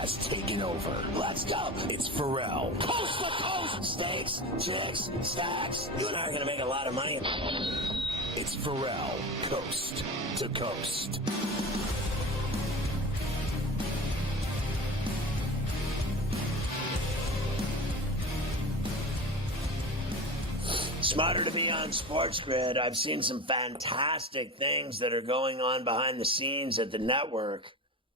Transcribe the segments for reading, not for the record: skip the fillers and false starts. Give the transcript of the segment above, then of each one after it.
has taken over. Let's go. It's Ferrall. Coast to coast. Steaks, chicks, stacks. You and I are going to make a lot of money. It's Ferrall. Coast to coast. Smarter to be on SportsGrid. I've seen some fantastic things that are going on behind the scenes at the network.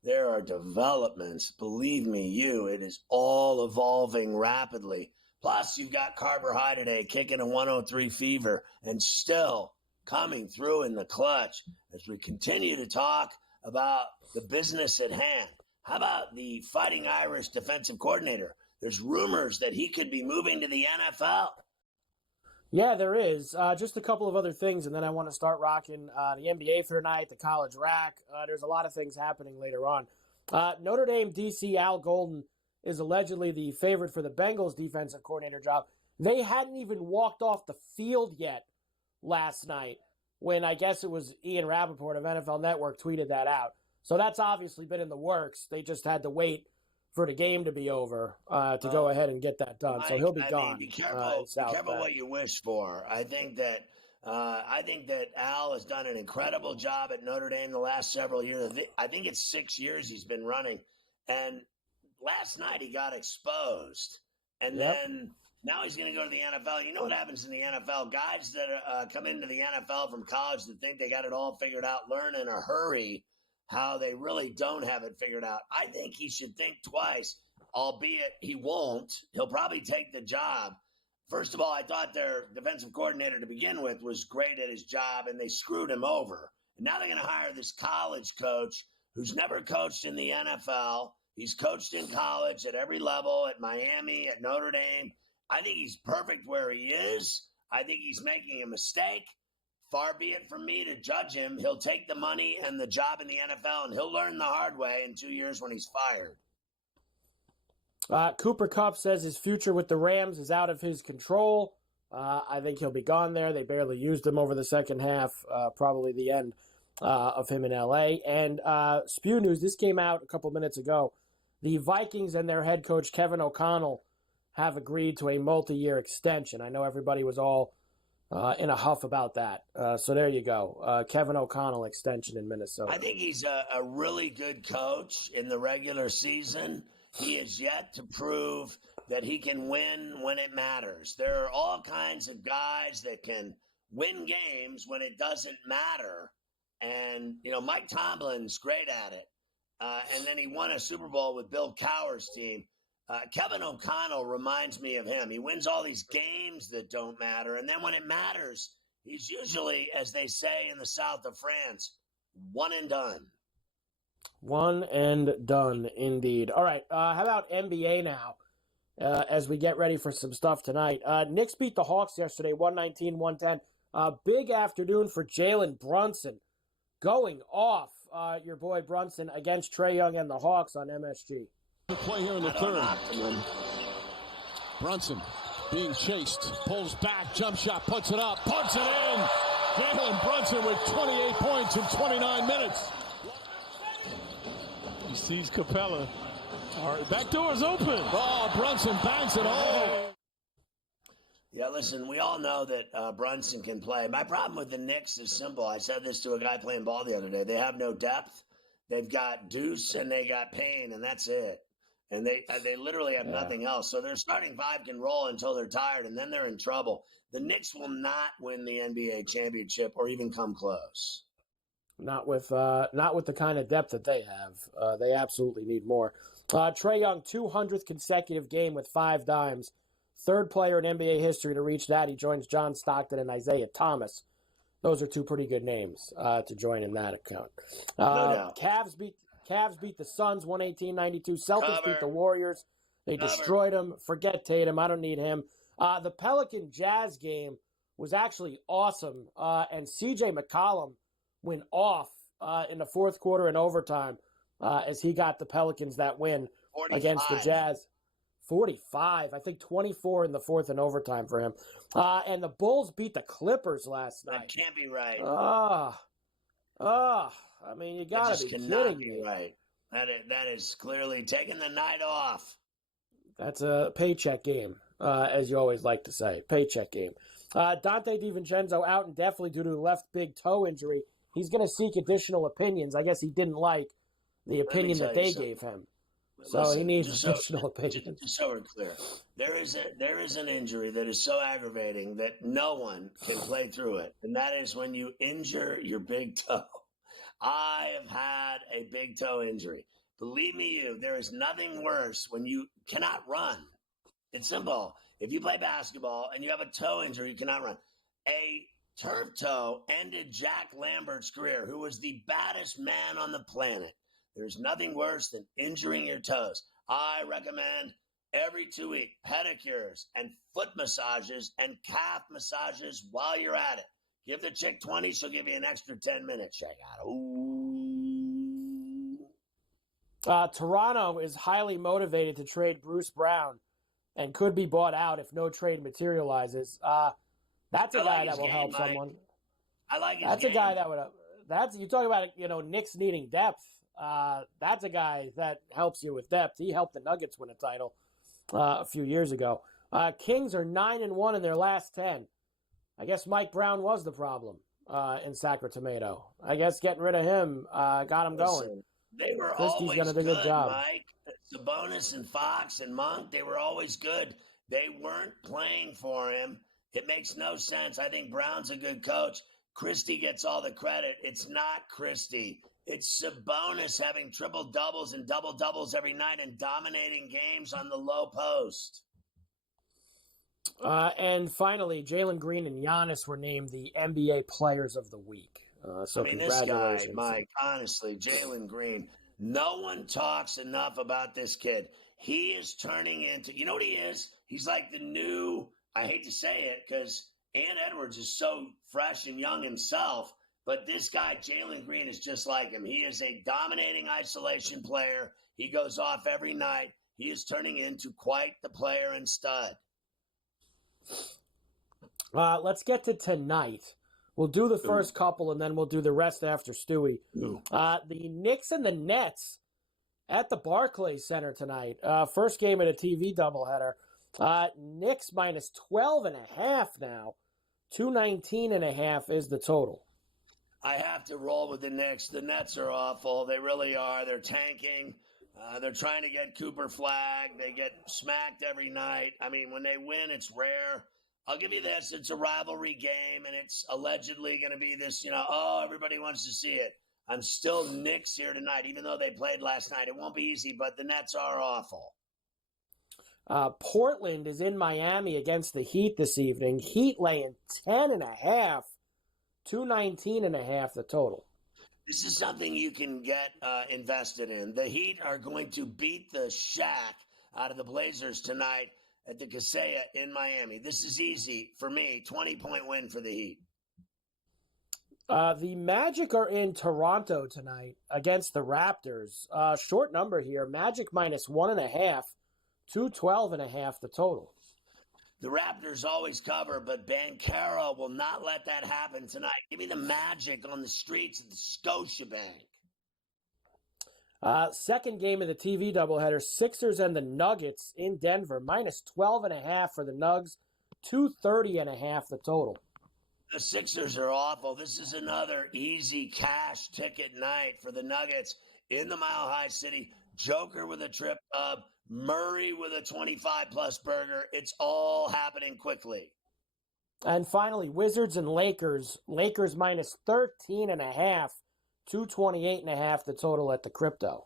There are developments. Believe me, it is all evolving rapidly. Plus, you've got Carbohydrate kicking a 103 fever and still coming through in the clutch as we continue to talk about the business at hand. How about the Fighting Irish defensive coordinator? There's rumors that he could be moving to the NFL. Yeah, there is. Just a couple of other things, and then I want to start rocking the NBA for tonight, the college rack. There's a lot of things happening later on. Notre Dame DC Al Golden is allegedly the favorite for the Bengals defensive coordinator job. They hadn't even walked off the field yet last night when I guess it was Ian Rappaport of NFL Network tweeted that out. So that's obviously been in the works. They just had to wait for the game to be over to go ahead and get that done. So he'll be gone. Be careful what you wish for. I think that Al has done an incredible job at Notre Dame the last several years. I think it's 6 years he's been running. And last night he got exposed. And then now he's going to go to the NFL. You know what happens in the NFL? Guys that come into the NFL from college that think they got it all figured out learn in a hurry how they really don't have it figured out. I think he should think twice, albeit he won't. He'll probably take the job. First of all, I thought their defensive coordinator to begin with was great at his job, and they screwed him over. And now they're going to hire this college coach who's never coached in the NFL. He's coached in college at every level, at Miami, at Notre Dame. I think he's perfect where he is. I think he's making a mistake. Far be it from me to judge him. He'll take the money and the job in the NFL, and he'll learn the hard way in 2 years when he's fired. Cooper Kupp says his future with the Rams is out of his control. I think he'll be gone there. They barely used him over the second half, probably the end of him in L.A. And Spew News, this came out a couple minutes ago. The Vikings and their head coach, Kevin O'Connell, have agreed to a multi-year extension. I know everybody was all in a huff about that. So there you go. Kevin O'Connell extension in Minnesota. I think he's a really good coach in the regular season. He is yet to prove that he can win when it matters. There are all kinds of guys that can win games when it doesn't matter. And, Mike Tomlin's great at it. And then he won a Super Bowl with Bill Cowher's team. Kevin O'Connell reminds me of him. He wins all these games that don't matter. And then when it matters, he's usually, as they say in the south of France, one and done. One and done, indeed. All right, how about NBA now as we get ready for some stuff tonight? Knicks beat the Hawks yesterday, 119-110. Big afternoon for Jalen Brunson going off, your boy Brunson, against Trae Young and the Hawks on MSG. To play here in the third. Brunson being chased, pulls back, jump shot, puts it up, puts it in. Jalen Brunson with 28 points in 29 minutes. He sees Capella. Back door is open. Oh, Brunson banks it home. Yeah, listen, we all know that Brunson can play. My problem with the Knicks is simple. I said this to a guy playing ball the other day. They have no depth. They've got Deuce and they got Payne, and that's it. And they literally have nothing else. So their starting five can roll until they're tired, and then they're in trouble. The Knicks will not win the NBA championship or even come close. Not with the kind of depth that they have. They absolutely need more. Trae Young, 200th consecutive game with 5 dimes. Third player in NBA history to reach that. He joins John Stockton and Isaiah Thomas. Those are two pretty good names to join in that account. No doubt. Cavs beat the Suns 118-92. Celtics beat the Warriors. They destroyed them. Forget Tatum. I don't need him. The Pelican Jazz game was actually awesome. And C.J. McCollum went off in the fourth quarter and overtime as he got the Pelicans that win 45. Against the Jazz. 45. I think 24 in the fourth and overtime for him. And the Bulls beat the Clippers last night. That can't be right. I mean, you got to be kidding me. Right. That is clearly taking the night off. That's a paycheck game, as you always like to say. Paycheck game. Dante DiVincenzo out indefinitely due to the left big toe injury. He's going to seek additional opinions. I guess he didn't like the opinion that they gave him. So listen, he needs additional opinions. Just so we're clear, there is an injury that is so aggravating that no one can play through it, and that is when you injure your big toe. I have had a big toe injury. Believe me, there is nothing worse when you cannot run. It's simple. If you play basketball and you have a toe injury, you cannot run. A turf toe ended Jack Lambert's career, who was the baddest man on the planet. There's nothing worse than injuring your toes. I recommend every 2 week pedicures and foot massages and calf massages while you're at it. Give the chick 20, she'll give you an extra 10 minutes. Check out. Ooh. Toronto is highly motivated to trade Bruce Brown and could be bought out if no trade materializes. That's a guy that will help someone. I like his That's game. A guy that would. You talk about Knicks needing depth. That's a guy that helps you with depth. He helped the Nuggets win a title a few years ago. Kings are 9-1 in their last 10. I guess Mike Brown was the problem in Sacramento. I guess getting rid of him got him going. They were Christie's always gonna do a good job. Mike. Sabonis and Fox and Monk, they were always good. They weren't playing for him. It makes no sense. I think Brown's a good coach. Christie gets all the credit. It's not Christie. It's Sabonis having triple-doubles and double-doubles every night and dominating games on the low post. And finally, Jalen Green and Giannis were named the NBA Players of the Week. Congratulations. This guy, Mike, honestly, Jalen Green, no one talks enough about this kid. He is turning into, you know what he is? He's like the new, I hate to say it because Ant Edwards is so fresh and young himself, but this guy, Jalen Green, is just like him. He is a dominating isolation player. He goes off every night. He is turning into quite the player and stud. Let's get to tonight. We'll do the first couple, and then we'll do the rest after Stewie. The Knicks and the Nets at the Barclays Center tonight. First game of the TV doubleheader. Knicks minus 12.5 now. 219.5 is the total. I have to roll with the Knicks. The Nets are awful. They really are. They're tanking. They're trying to get Cooper flagged. They get smacked every night. I mean, when they win, it's rare. I'll give you this. It's a rivalry game, and it's allegedly going to be this, everybody wants to see it. I'm still Knicks here tonight, even though they played last night. It won't be easy, but the Nets are awful. Portland is in Miami against the Heat this evening. Heat laying 10.5, 219.5 the total. This is something you can get invested in. The Heat are going to beat the shack out of the Blazers tonight at the Kaseya in Miami. This is easy for me. 20-point win for the Heat. The Magic are in Toronto tonight against the Raptors. Short number here. Magic minus 1.5, 212.5 the total. The Raptors always cover, but Banchero will not let that happen tonight. Give me the Magic on the streets of the Scotiabank. Second game of the TV doubleheader, Sixers and the Nuggets in Denver, minus 12.5 for the Nugs, 230.5 the total. The Sixers are awful. This is another easy cash ticket night for the Nuggets in the Mile High City. Joker with a trip up, Murray with a 25-plus burger. It's all happening quickly. And finally, Wizards and Lakers. Lakers minus 13.5. 228.5 the total at the Crypto.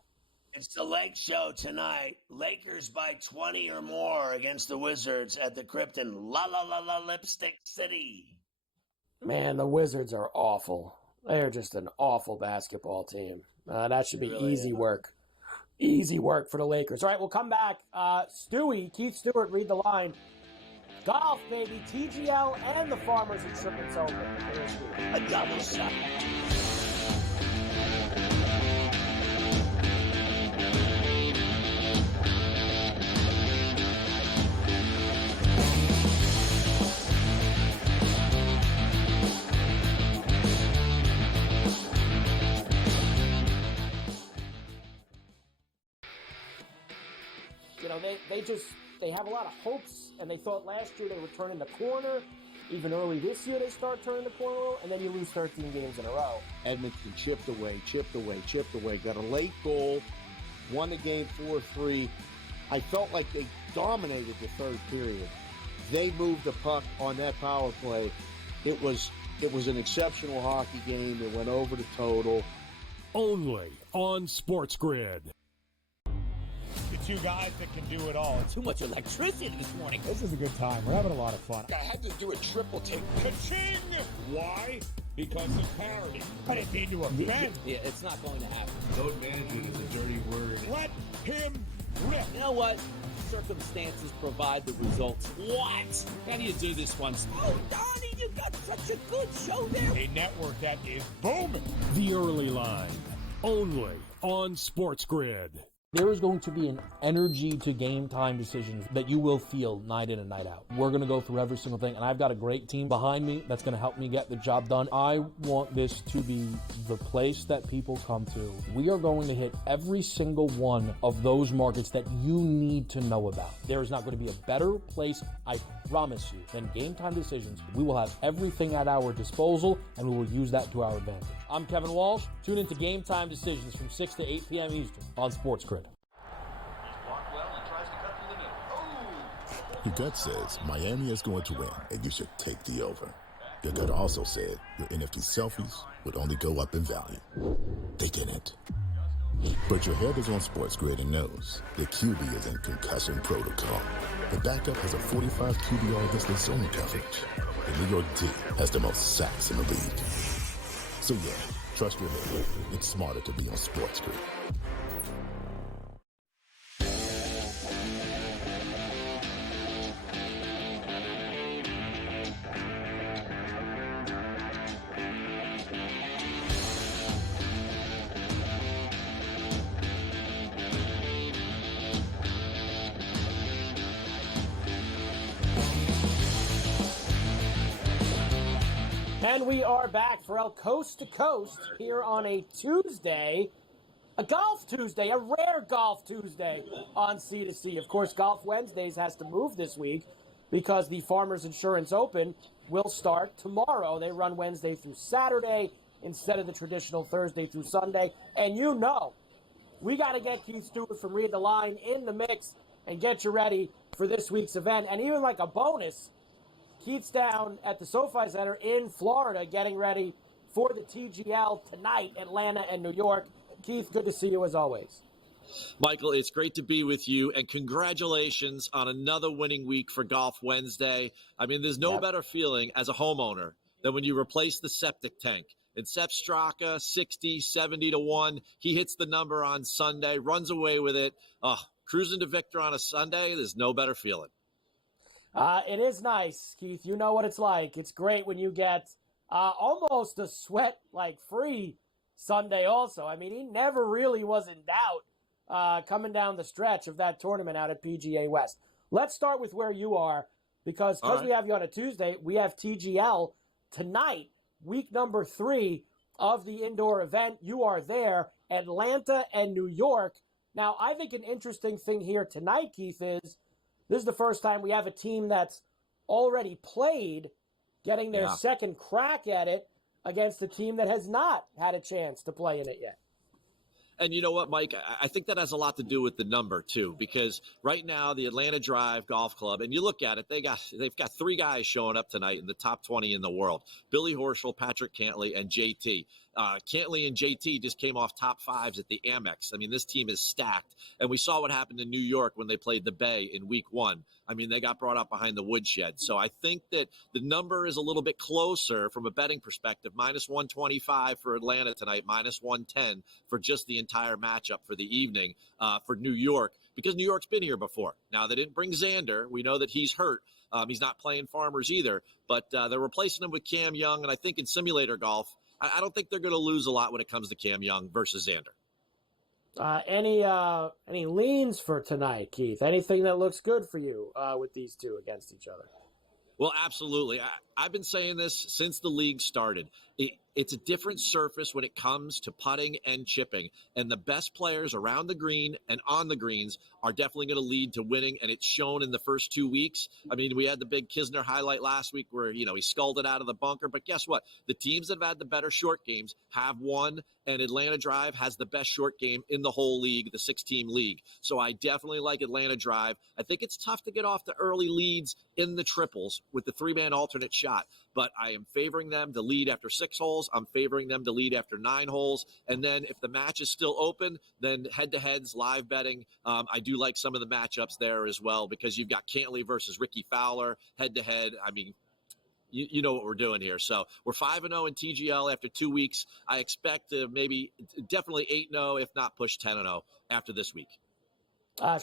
It's the Lake Show tonight. Lakers by 20 or more against the Wizards at the Krypton. La la la la Lipstick City. Man, the Wizards are awful. They're just an awful basketball team. That should be really easy work. Easy work for the Lakers. All right, we'll come back. Stewie, Keith Stewart, read the line. Golf, baby. TGL and the Farmers Insurance Open. A double shot. they have a lot of hopes, and they thought last year they were turning the corner. Even early this year, they start turning the corner, and then you lose 13 games in a row. Edmonton chipped away, got a late goal, won the game 4-3. I felt like they dominated the third period. They moved the puck on that power play. It was an exceptional hockey game. It went over the total. Only on SportsGrid. The two guys that can do it all. Too much electricity this morning. This is a good time. We're having a lot of fun. I had to do a triple take. Ka-ching! Why? Because of parity. But it's into a bend. Yeah, it's not going to happen. Load management is a dirty word. Let him rip. You know what? Circumstances provide the results. What? How do you do this one? Oh, Donnie, you got such a good show there. A network that is booming. The Early Line. Only on SportsGrid. There is going to be an energy to game time decisions that you will feel night in and night out. We're going to go through every single thing, and I've got a great team behind me that's going to help me get the job done. I want this to be the place that people come to. We are going to hit every single one of those markets that you need to know about. There is not going to be a better place, I promise you, than game time decisions. We will have everything at our disposal, and we will use that to our advantage. I'm Kevin Walsh. Tune into Game Time Decisions from 6 to 8 p.m. Eastern on SportsGrid. Your gut says Miami is going to win, and you should take the over. Your gut also said your NFT selfies would only go up in value. They didn't. But your head is on SportsGrid and knows the QB is in concussion protocol. The backup has a 45 QBR against the zone coverage. The New York D has the most sacks in the league. So yeah, trust your head. It's smarter to be on SportsGrid. And we are back, Ferrall, coast to coast here on a Tuesday, a golf Tuesday, a rare golf Tuesday on C2C. Of course, Golf Wednesdays has to move this week because the Farmers Insurance Open will start tomorrow. They run Wednesday through Saturday instead of the traditional Thursday through Sunday. And you know, we got to get Keith Stewart from Read the Line in the mix and get you ready for this week's event. And even like a bonus, Keith's down at the SoFi Center in Florida getting ready for the TGL tonight, Atlanta and New York. Keith, good to see you as always. Michael, it's great to be with you, and congratulations on another winning week for Golf Wednesday. I mean, there's no better feeling as a homeowner than when you replace the septic tank. And Sepp Straka, 60, 70 to 1. He hits the number on Sunday, runs away with it. Cruising to victor on a Sunday, there's no better feeling. It is nice, Keith. You know what it's like. It's great when you get almost a sweat-like-free Sunday also. I mean, he never really was in doubt coming down the stretch of that tournament out at PGA West. Let's start with where you are because we have you on a Tuesday, we have TGL tonight, week number 3 of the indoor event. You are there, Atlanta and New York. Now, I think an interesting thing here tonight, Keith, is this is the first time we have a team that's already played getting their second crack at it against a team that has not had a chance to play in it yet. And you know what, Mike? I think that has a lot to do with the number, too, because right now the Atlanta Drive Golf Club, and you look at it, they've got 3 guys showing up tonight in the top 20 in the world. Billy Horschel, Patrick Cantlay, and JT. Cantlay and JT just came off top 5s at the Amex. I mean, this team is stacked. And we saw what happened in New York when they played the Bay in week 1. I mean, they got brought up behind the woodshed. So I think that the number is a little bit closer from a betting perspective. Minus 125 for Atlanta tonight, minus 110 for just the entire matchup for the evening for New York, because New York's been here before. Now, they didn't bring Xander. We know that he's hurt. He's not playing Farmers either, but they're replacing him with Cam Young. And I think in simulator golf, I don't think they're going to lose a lot when it comes to Cam Young versus Xander. Any leans for tonight, Keith? Anything that looks good for you with these two against each other? Well, absolutely. I've been saying this since the league started. It's a different surface when it comes to putting and chipping. And the best players around the green and on the greens are definitely going to lead to winning, and it's shown in the first 2 weeks. I mean, we had the big Kisner highlight last week where, he sculled it out of the bunker. But guess what? The teams that have had the better short games have won, and Atlanta Drive has the best short game in the whole league, the 6-team league. So I definitely like Atlanta Drive. I think it's tough to get off the early leads in the triples with the 3-man alternate shot, but I am favoring them to lead after 6 holes. I'm favoring them to lead after 9 holes. And then if the match is still open, then head-to-heads, live betting. I do like some of the matchups there as well, because you've got Cantley versus Ricky Fowler head-to-head. I mean, you know what we're doing here. So we're 5-0 in TGL after 2 weeks. I expect to definitely 8-0, if not push 10-0 after this week.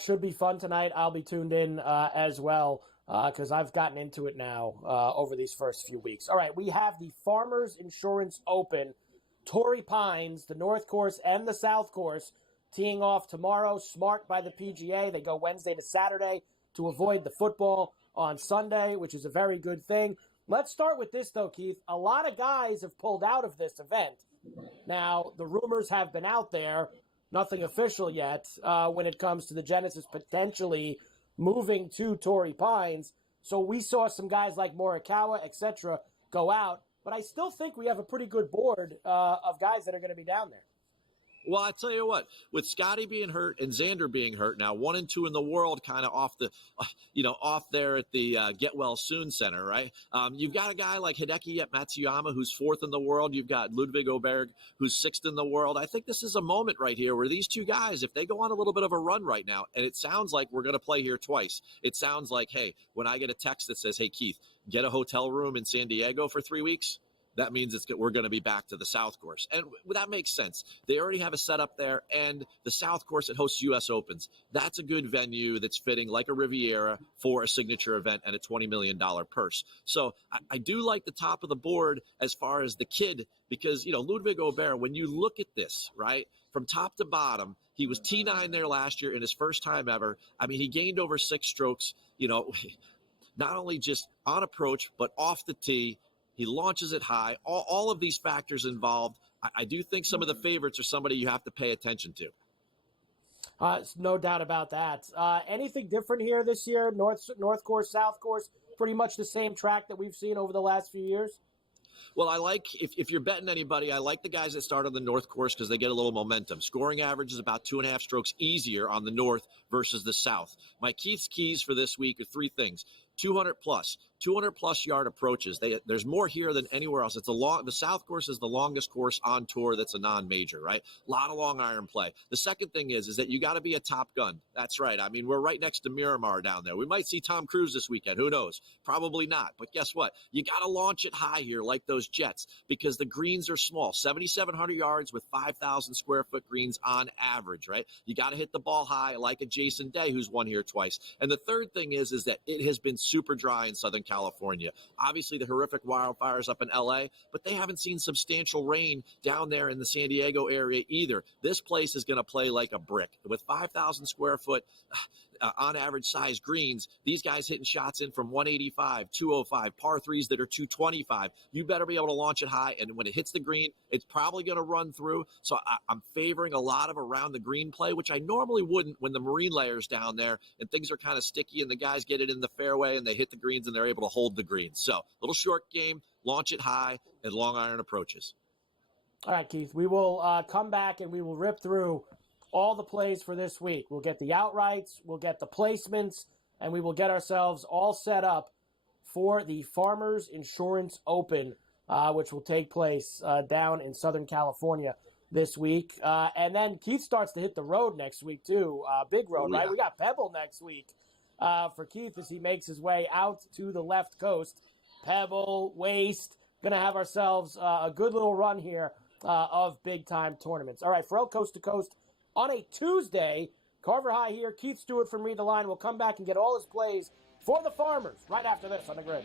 Should be fun tonight. I'll be tuned in as well because I've gotten into it now over these first few weeks. All right, we have the Farmers Insurance Open, Torrey Pines, the North Course and the South Course, teeing off tomorrow. Smart by the PGA. They go Wednesday to Saturday to avoid the football on Sunday, which is a very good thing. Let's start with this, though, Keith. A lot of guys have pulled out of this event. Now, the rumors have been out there, nothing official yet, when it comes to the Genesis potentially moving to Torrey Pines. So we saw some guys like Morikawa, etc., go out. But I still think we have a pretty good board of guys that are going to be down there. Well, I tell you what, with Scotty being hurt and Xander being hurt now, 1 and 2 in the world, kind of off there at the Get Well Soon Center, right? You've got a guy like Hideki Matsuyama, who's 4th in the world. You've got Ludwig Oberg, who's 6th in the world. I think this is a moment right here where these two guys, if they go on a little bit of a run right now, and it sounds like we're going to play here twice. It sounds like, hey, when I get a text that says, hey, Keith, get a hotel room in San Diego for 3 weeks, that means we're going to be back to the South Course. And that makes sense. They already have a setup there, and the South Course, it hosts U.S. Opens. That's a good venue that's fitting like a Riviera for a signature event and a $20 million purse. So I do like the top of the board as far as the kid, because, Ludwig Oberg, when you look at this, right, from top to bottom, he was T9 there last year in his first time ever. I mean, he gained over 6 strokes, not only just on approach, but off the tee. He launches it high. All of these factors involved. I do think some of the favorites are somebody you have to pay attention to. No doubt about that. Anything different here this year? North Course, South Course, pretty much the same track that we've seen over the last few years? Well, I like, if you're betting anybody, I like the guys that start on the North Course because they get a little momentum. Scoring average is about 2.5 strokes easier on the North versus the South. My Keith's keys for this week are 3 things. 200-plus yard approaches. There's more here than anywhere else. The South Course is the longest course on tour that's a non-major, right? A lot of long iron play. The second thing is that you got to be a top gun. That's right. I mean, we're right next to Miramar down there. We might see Tom Cruise this weekend. Who knows? Probably not. But guess what? You got to launch it high here like those Jets because the greens are small. 7,700 yards with 5,000 square foot greens on average, right? You got to hit the ball high like a Jason Day who's won here twice. And the third thing is that it has been super dry in Southern California. Obviously, the horrific wildfires up in L.A., but they haven't seen substantial rain down there in the San Diego area either. This place is going to play like a brick. With 5,000 square foot on average size greens, these guys hitting shots in from 185, 205, par 3s that are 225. You better be able to launch it high, and when it hits the green, it's probably going to run through. So I'm favoring a lot of around the green play, which I normally wouldn't when the marine layer's down there and things are kind of sticky and the guys get it in the fairway and they hit the greens and they're able to hold the greens. So little short game, launch it high, and long iron approaches. All right, Keith, we will come back and we will rip through all the plays for this week. We'll get the outrights, we'll get the placements, and we will get ourselves all set up for the Farmers Insurance Open, which will take place down in Southern California this week. And then Keith starts to hit the road next week, too. Big road, right? We got Pebble next week for Keith as he makes his way out to the left coast. Pebble, Waste, going to have ourselves a good little run here of big-time tournaments. All right, Ferrall Coast to Coast on a Tuesday. Carver High here. Keith Stewart from Read the Line will come back and get all his plays for the Farmers right after this on the Grid.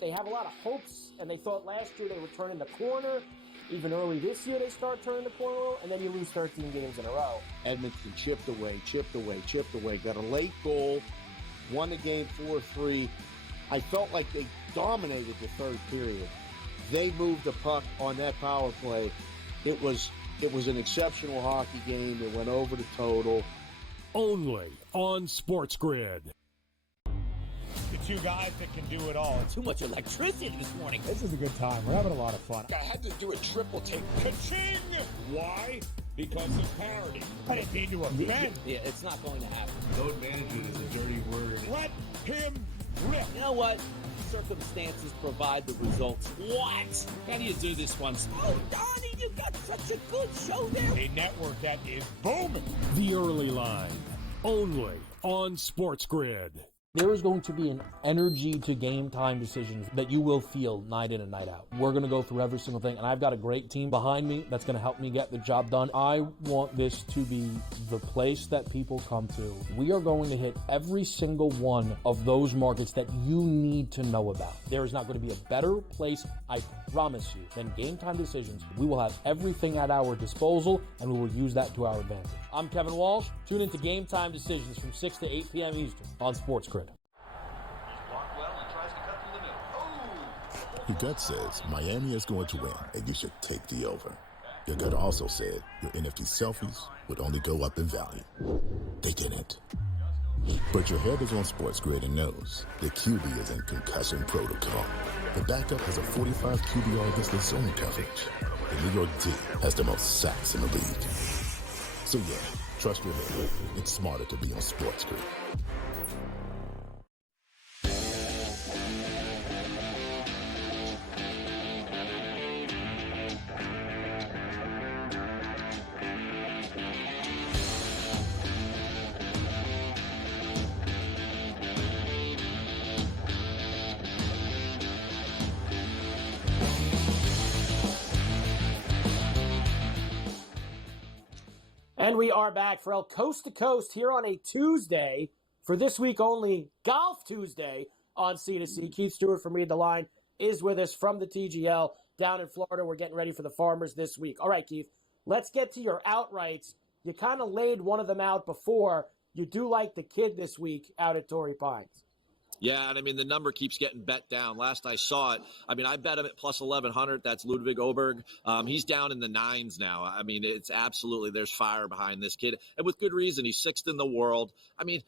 they have a lot of hopes, and they thought last year they would turn in the corner. Even early this year, they start turning the corner, and then you lose 13 games in a row. Edmonton chipped away, got a late goal, won the game 4-3. I felt like they dominated the third period. They moved the puck on that power play. It was an exceptional hockey game. It went over the total. Only on SportsGrid. The two guys that can do it all. Too much electricity this morning. This is a good time. We're having a lot of fun. I had to do a triple take. Ka-ching! Why? Because of parity. I didn't mean to offend. Yeah, it's not going to happen. Load management is a dirty word. Let him rip. You know what? Circumstances provide the results. What? How do you do this one? Oh, Donnie, you got such a good show there. A network that is booming. The Early Line. Only on SportsGrid. There is going to be an energy to game time decisions that you will feel night in and night out. We're going to go through every single thing, and I've got a great team behind me that's going to help me get the job done. I want this to be the place that people come to. We are going to hit every single one of those markets that you need to know about. There is not going to be a better place, I promise you, than Game Time Decisions. We will have everything at our disposal, and we will use that to our advantage. I'm Kevin Walsh. Tune into Game Time Decisions from 6 to 8 p.m. Eastern on SportsGrid. Your gut says Miami is going to win, and you should take the over. Your gut also said your NFT selfies would only go up in value. They didn't. But your head is on SportsGrid and knows the QB is in concussion protocol. The backup has a 45 QBR against the zone coverage. The New York D has the most sacks in the league. So yeah, trust your head. It's smarter to be on SportsGrid. And we are back, Ferrall, coast to coast here on a Tuesday. For this week only, Golf Tuesday on C2C. Keith Stewart from Read the Line is with us from the TGL down in Florida. We're getting ready for the Farmers this week. All right, Keith, let's get to your outrights. You kind of laid one of them out before. You do like the kid this week out at Torrey Pines. Yeah, and I mean, the number keeps getting bet down. Last I saw it, I mean, I bet him at plus 1,100. That's Ludwig Oberg. He's down in the nines now. I mean, it's absolutely, there's fire behind this kid. And with good reason. He's sixth in the world. I mean,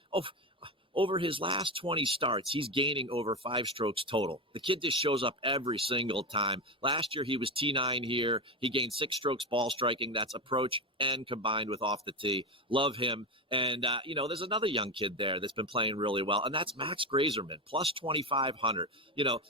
over his last 20 starts, he's gaining over 5 strokes total. The kid just shows up every single time. Last year, he was T9 here. He gained 6 strokes ball striking. That's approach and combined with off the tee. Love him. And, there's another young kid there that's been playing really well, and that's Max Grazerman, plus 2,500.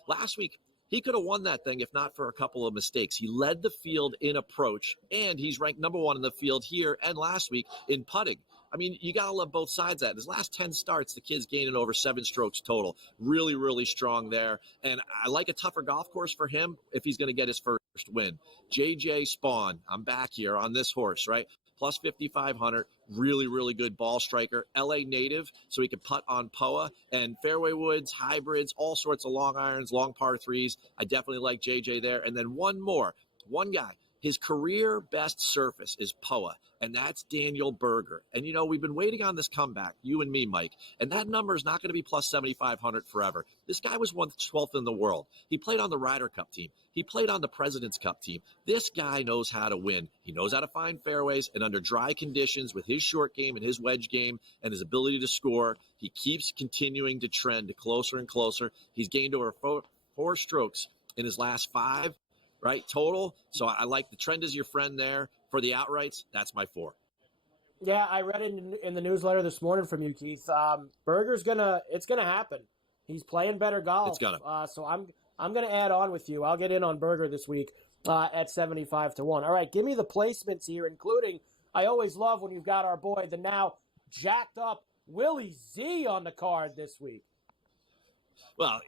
Last week, he could have won that thing if not for a couple of mistakes. He led the field in approach, and he's ranked number 1 in the field here and last week in putting. I mean, you got to love both sides of that. His last 10 starts, the kid's gaining over 7 strokes total. Really, really strong there. And I like a tougher golf course for him if he's going to get his first win. JJ Spawn, I'm back here on this horse, right? Plus 5,500, really, really good ball striker. LA native, so he can putt on POA. And fairway woods, hybrids, all sorts of long irons, long par threes. I definitely like JJ there. And then one guy. His career best surface is POA, and that's Daniel Berger. And, we've been waiting on this comeback, you and me, Mike, and that number is not going to be plus 7,500 forever. This guy was 12th in the world. He played on the Ryder Cup team. He played on the President's Cup team. This guy knows how to win. He knows how to find fairways, and under dry conditions with his short game and his wedge game and his ability to score, he keeps continuing to trend closer and closer. He's gained over 4 strokes in his last 5. Right, total. So I like the trend is your friend there. For the outrights, that's my 4. Yeah, I read it in the newsletter this morning from you, Keith. Berger's it's gonna happen. He's playing better golf. It's gonna. So I'm gonna add on with you. I'll get in on Berger this week at 75 to 1. All right, give me the placements here, including I always love when you've got our boy, the now jacked up Willie Z on the card this week. Well,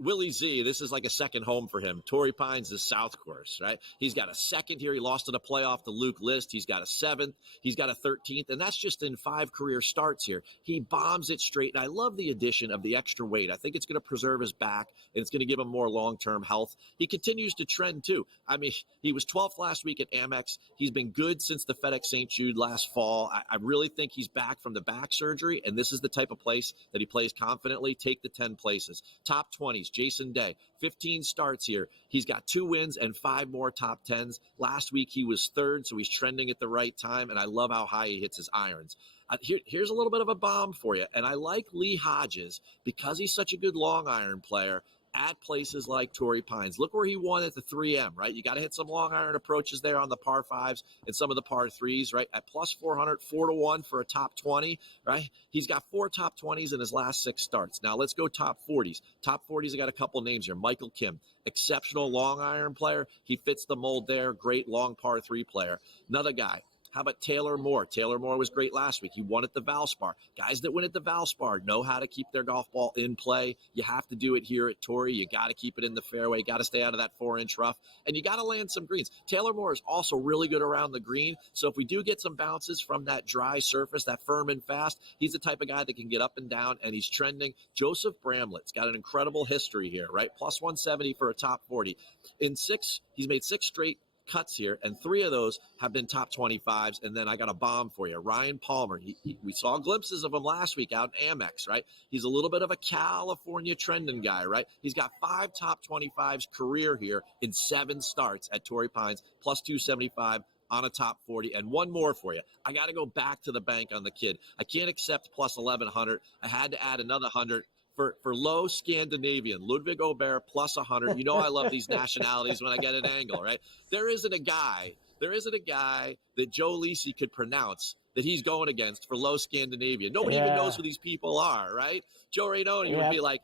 Willie Z, this is like a second home for him. Torrey Pines is South Course, right? He's got a second here. He lost in a playoff to Luke List. He's got a 7th. He's got a 13th, and that's just in 5 career starts here. He bombs it straight, and I love the addition of the extra weight. I think it's going to preserve his back, and it's going to give him more long-term health. He continues to trend, too. I mean, he was 12th last week at Amex. He's been good since the FedEx St. Jude last fall. I really think he's back from the back surgery, and this is the type of place that he plays confidently. Take the 10 places. Top 20s, Jason Day, 15 starts here. He's got 2 wins and 5 more top 10s. Last week he was 3rd, so he's trending at the right time, and I love how high he hits his irons. Here's a little bit of a bomb for you, and I like Lee Hodges because he's such a good long iron player at places like Torrey Pines. Look where he won at the 3M, right? You got to hit some long iron approaches there on the par 5s and some of the par 3s, right? At plus 400, 4-1 for a top 20, right? He's got 4 top 20s in his last 6 starts. Now let's go top 40s. Top 40s, I got a couple names here. Michael Kim, exceptional long iron player. He fits the mold there. Great long par 3 player. Another guy. How about Taylor Moore? Taylor Moore was great last week. He won at the Valspar. Guys that win at the Valspar know how to keep their golf ball in play. You have to do it here at Torrey. You got to keep it in the fairway. You got to stay out of that 4-inch rough. And you got to land some greens. Taylor Moore is also really good around the green. So if we do get some bounces from that dry surface, that firm and fast, he's the type of guy that can get up and down, and he's trending. Joseph Bramlett's got an incredible history here, right? Plus 170 for a top 40. He's made 6 straight cuts here, and 3 of those have been top 25s. And then I got a bomb for you. Ryan Palmer. We saw glimpses of him last week out in Amex, right? He's a little bit of a California trending guy, right? He's got 5 top 25s career here in 7 starts at Torrey Pines, plus 275 on a top 40. And one more for you. I got to go back to the bank on the kid. I can't accept plus 1,100. I had to add another 100 for low Scandinavian, Ludwig Aubert plus 100. You know I love these nationalities when I get an angle, right? There isn't a guy that Joe Lisi could pronounce that he's going against for low Scandinavian. Nobody even knows who these people are, right? Joe Rainoni would be like,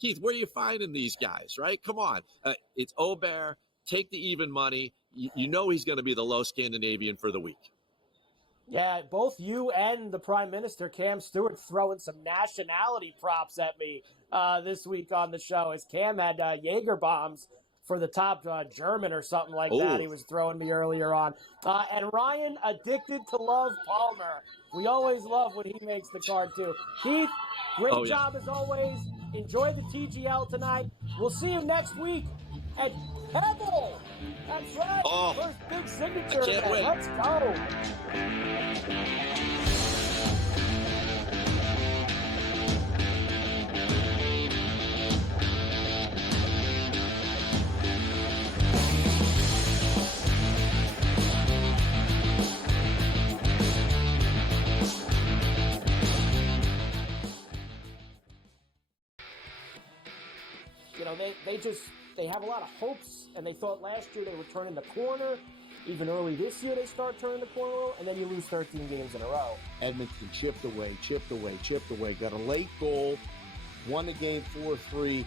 Keith, where are you finding these guys, right? Come on. It's Aubert. Take the even money. You know he's going to be the low Scandinavian for the week. Yeah, both you and the Prime Minister, Cam Stewart, throwing some nationality props at me this week on the show, as Cam had Jaeger bombs for the top German or something like that he was throwing me earlier on. And Ryan, addicted to love Palmer. We always love when he makes the card, too. Keith, great job as always. Enjoy the TGL tonight. We'll see you next week at Pebble. That's right. First big signature event. Let's go. You know, they have a lot of hopes, and they thought last year they were turning the corner. Even early this year, they start turning the corner, and then you lose 13 games in a row. Edmonton chipped away, got a late goal, won the game 4-3.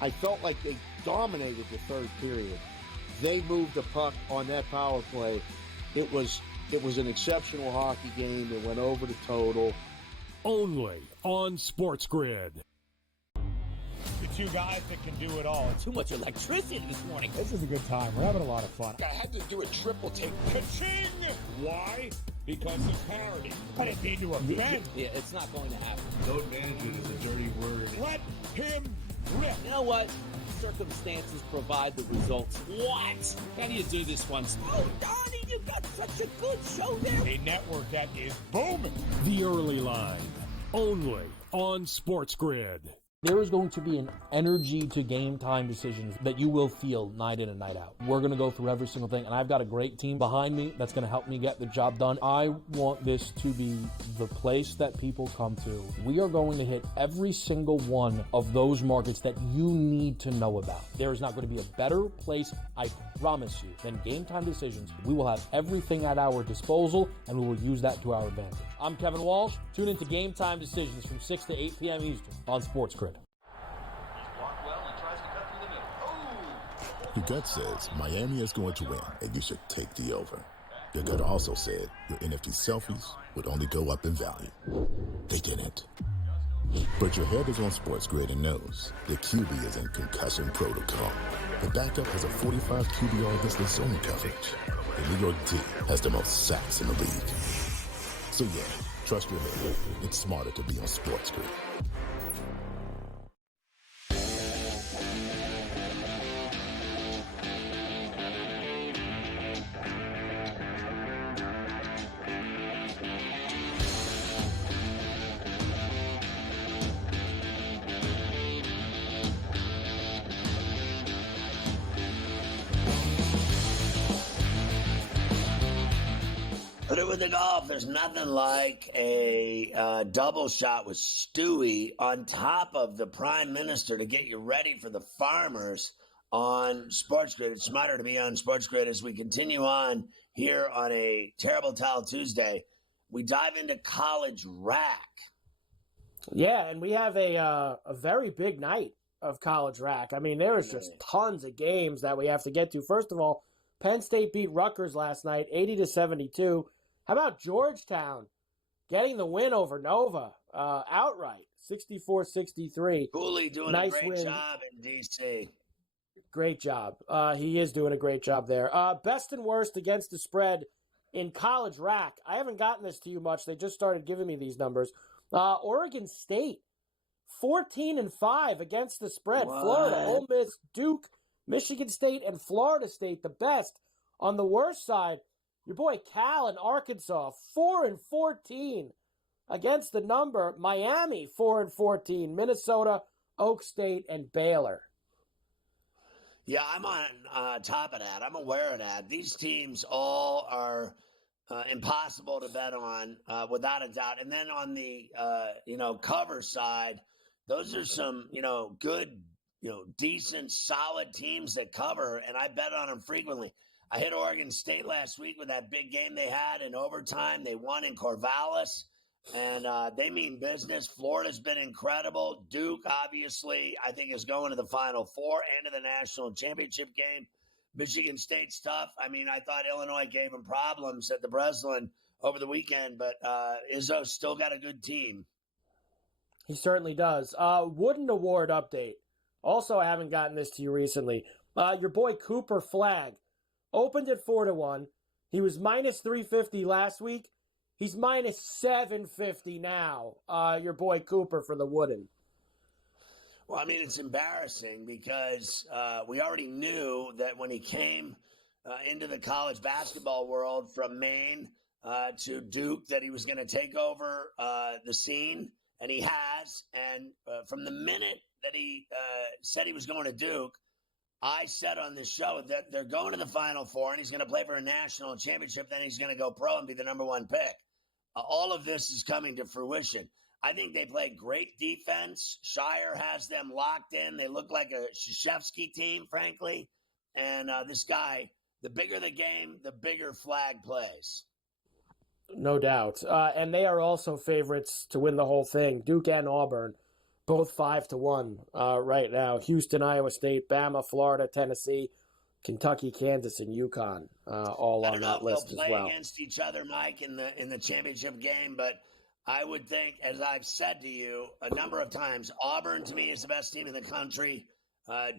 I felt like they dominated the third period. They moved the puck on that power play. It was an exceptional hockey game. It went over the total. Only on SportsGrid. The 2 guys that can do it all. Too much electricity this morning. This is a good time. We're having a lot of fun. I had to do a triple take. Ka-ching! Why? Because of parity. I didn't mean to offend. Yeah, it's not going to happen. Load management is a dirty word. Let him rip. You know what? Circumstances provide the results. What? How do you do this one? Oh, Donnie, you got such a good show there. A network that is booming. The Early Line. Only on SportsGrid. There is going to be an energy to game time decisions that you will feel night in and night out. We're going to go through every single thing, and I've got a great team behind me that's going to help me get the job done. I want this to be the place that people come to. We are going to hit every single one of those markets that you need to know about. There is not going to be a better place, I promise you, than Game Time Decisions. We will have everything at our disposal, and we will use that to our advantage. I'm Kevin Walsh. Tune into Game Time Decisions from 6 to 8 p.m. Eastern on SportsGrid. Your gut says Miami is going to win, and you should take the over. Your gut also said your NFT selfies would only go up in value. They didn't. But your head is on SportsGrid and knows the QB is in concussion protocol. The backup has a 45 QBR against the zone coverage. The New York D has the most sacks in the league. So yeah, trust your head. It's smarter to be on SportsGrid. Put it with the golf. There's nothing like a double shot with Stewie on top of the Prime Minister to get you ready for the Farmers on SportsGrid. It's smarter to be on SportsGrid as we continue on here on a Terrible Towel Tuesday. We dive into college rack. Yeah, and we have a very big night of college rack. I mean, there is just tons of games that we have to get to. First of all, Penn State beat Rutgers last night, 80-72. How about Georgetown getting the win over Nova outright, 64-63? Cooley doing a great job in D.C. Great job. He is doing a great job there. Best and worst against the spread in college rack. I haven't gotten this to you much. They just started giving me these numbers. Oregon State, 14-5 against the spread. What? Florida, Ole Miss, Duke, Michigan State, and Florida State, the best. On the worst side, your boy Cal in Arkansas, 4-14 against the number. Miami, 4-14. Minnesota, Oak State, and Baylor. Yeah, I'm on top of that. I'm aware of that. These teams all are impossible to bet on, without a doubt. And then on the cover side, those are some good, decent, solid teams that cover, and I bet on them frequently. I hit Oregon State last week with that big game they had in overtime. They won in Corvallis, and they mean business. Florida's been incredible. Duke, obviously, I think is going to the Final Four and to the national championship game. Michigan State's tough. I mean, I thought Illinois gave them problems at the Breslin over the weekend, but Izzo's still got a good team. He certainly does. Wooden Award update. Also, I haven't gotten this to you recently. Your boy Cooper Flagg opened at 4-1. He was minus 350 last week. He's minus 750 now. Your boy Cooper for the Wooden. Well, I mean, it's embarrassing because we already knew that when he came into the college basketball world from Maine to Duke that he was going to take over the scene, and he has. And from the minute that he said he was going to Duke, I said on this show that they're going to the Final Four and he's going to play for a national championship. Then he's going to go pro and be the number one pick. All of this is coming to fruition. I think they play great defense. Shire has them locked in. They look like a Krzyzewski team, frankly. And this guy, the bigger the game, the bigger Flagg plays. No doubt. And they are also favorites to win the whole thing. Duke and Auburn, both 5-1 right now. Houston, Iowa State, Bama, Florida, Tennessee, Kentucky, Kansas, and UConn, all on that list as well. They'll play against each other, Mike, in the championship game, but I would think, as I've said to you a number of times, Auburn to me is the best team in the country.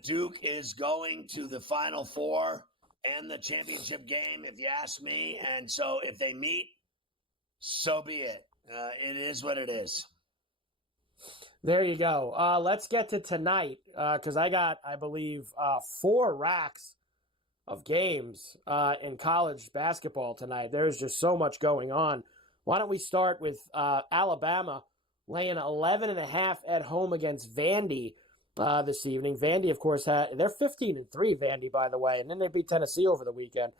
Duke is going to the Final Four and the championship game, if you ask me. And so if they meet, so be it. It is what it is. There you go. Let's get to tonight because I got, I believe, 4 racks of games in college basketball tonight. There's just so much going on. Why don't we start with Alabama laying 11.5 at home against Vandy this evening. Vandy, of course, they're 15-3, Vandy, by the way, and then they beat Tennessee over the weekend.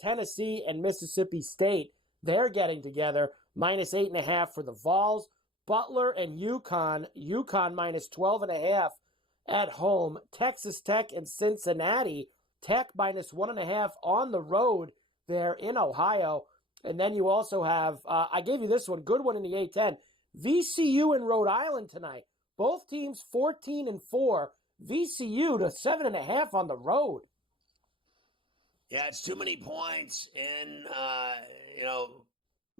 Tennessee and Mississippi State, they're getting together, minus 8.5 for the Vols. Butler and UConn minus 12.5 at home. Texas Tech and Cincinnati, Tech minus 1.5 on the road there in Ohio. And then you also have, I gave you this one, good one in the A-10, VCU and Rhode Island tonight. Both teams 14-4. VCU to 7.5 on the road. Yeah, it's too many points in,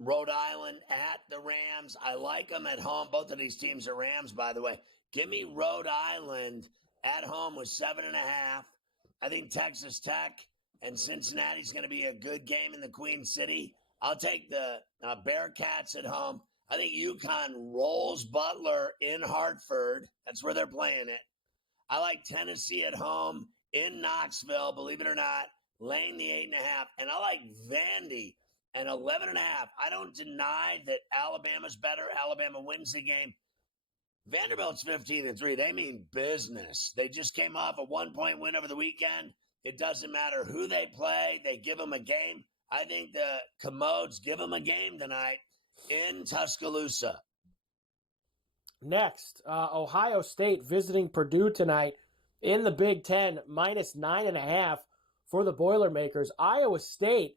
Rhode Island at the Rams. I like them at home. Both of these teams are Rams, by the way. Give me Rhode Island at home with 7.5. I think Texas Tech and Cincinnati's going to be a good game in the Queen City. I'll take the Bearcats at home. I think UConn rolls Butler in Hartford. That's where they're playing it. I like Tennessee at home in Knoxville, believe it or not, laying the 8.5. And I like Vandy and 11.5. I don't deny that Alabama's better. Alabama wins the game. Vanderbilt's 15-3. They mean business. They just came off a 1-point win over the weekend. It doesn't matter who they play. They give them a game. I think the Commodes give them a game tonight in Tuscaloosa. Next, Ohio State visiting Purdue tonight in the Big Ten, minus 9.5 for the Boilermakers. Iowa State,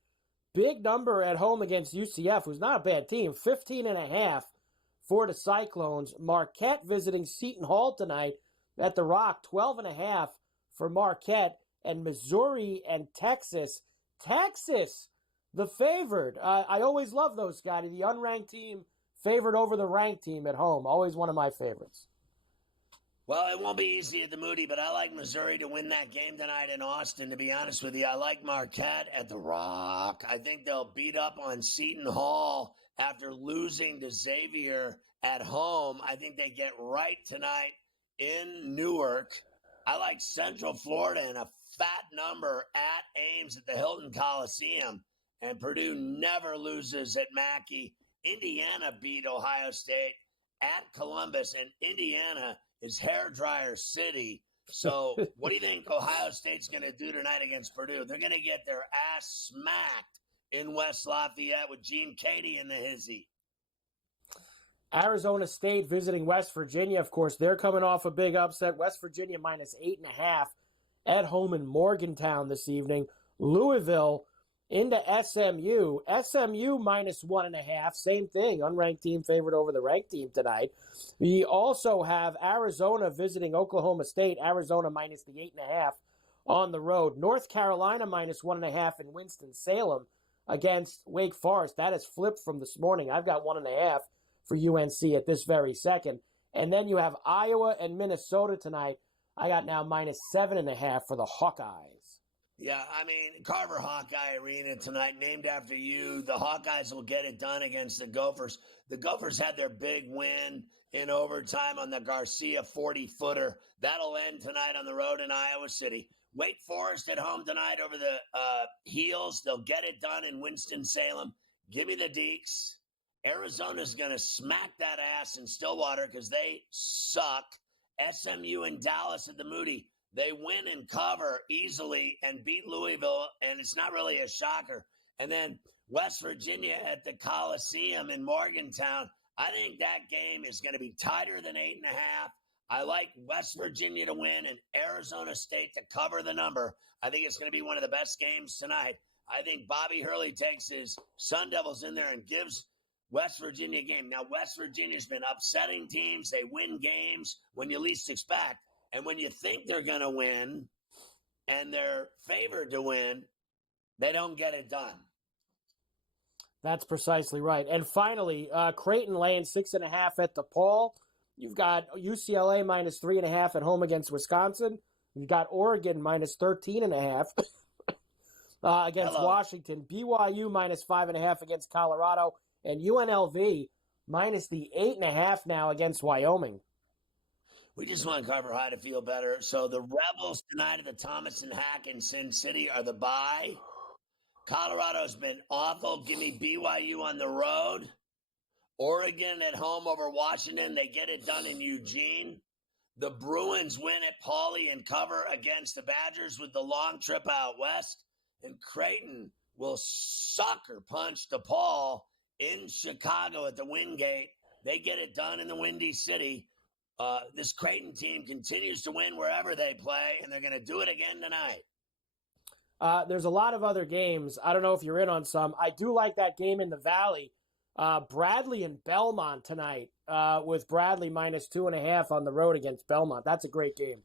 big number at home against UCF, who's not a bad team, 15.5 for the Cyclones. Marquette visiting Seton Hall tonight at the Rock, 12.5 for Marquette. And Missouri and Texas. Texas, the favored. I always love those, Scotty. The unranked team favored over the ranked team at home. Always one of my favorites. Well, it won't be easy at the Moody, but I like Missouri to win that game tonight in Austin, to be honest with you. I like Marquette at the Rock. I think they'll beat up on Seton Hall after losing to Xavier at home. I think they get right tonight in Newark. I like Central Florida in a fat number at Ames at the Hilton Coliseum. And Purdue never loses at Mackey. Indiana beat Ohio State at Columbus, and Indiana is hairdryer city. So what do you think Ohio State's going to do tonight against Purdue? They're going to get their ass smacked in West Lafayette with Gene Cady in the hizzy. Arizona State visiting West Virginia. Of course, they're coming off a big upset. West Virginia minus 8.5 at home in Morgantown this evening. Louisville into SMU. SMU minus 1.5. Same thing. Unranked team favored over the ranked team tonight. We also have Arizona visiting Oklahoma State. Arizona minus the 8.5 on the road. North Carolina minus 1.5 in Winston-Salem against Wake Forest. That has flipped from this morning. I've got 1.5 for UNC at this very second. And then you have Iowa and Minnesota tonight. I got now minus 7.5 for the Hawkeyes. Yeah, I mean, Carver Hawkeye Arena tonight, named after you. The Hawkeyes will get it done against the Gophers. The Gophers had their big win in overtime on the Garcia 40-footer. That'll end tonight on the road in Iowa City. Wake Forest at home tonight over the Heels. They'll get it done in Winston-Salem. Give me the Deeks. Arizona's going to smack that ass in Stillwater because they suck. SMU and Dallas at the Moody. They win and cover easily and beat Louisville, and it's not really a shocker. And then West Virginia at the Coliseum in Morgantown. I think that game is going to be tighter than 8.5. I like West Virginia to win and Arizona State to cover the number. I think it's going to be one of the best games tonight. I think Bobby Hurley takes his Sun Devils in there and gives West Virginia a game. Now, West Virginia's been upsetting teams. They win games when you least expect. And when you think they're going to win and they're favored to win, they don't get it done. That's precisely right. And finally, Creighton laying 6.5 at DePaul. You've got UCLA minus 3.5 at home against Wisconsin. You've got Oregon minus 13.5 against Washington. BYU minus 5.5 against Colorado. And UNLV minus the 8.5 now against Wyoming. We just want Carver High to feel better. So the Rebels tonight at the Thomas and Hack in Sin City are the bye. Colorado's been awful. Give me BYU on the road. Oregon at home over Washington. They get it done in Eugene. The Bruins win at Pauley and cover against the Badgers with the long trip out west. And Creighton will sucker punch DePaul in Chicago at the Wingate. They get it done in the Windy City. This Creighton team continues to win wherever they play, and they're going to do it again tonight. There's a lot of other games. I don't know if you're in on some. I do like that game in the Valley. Bradley and Belmont tonight with Bradley minus 2.5 on the road against Belmont. That's a great game.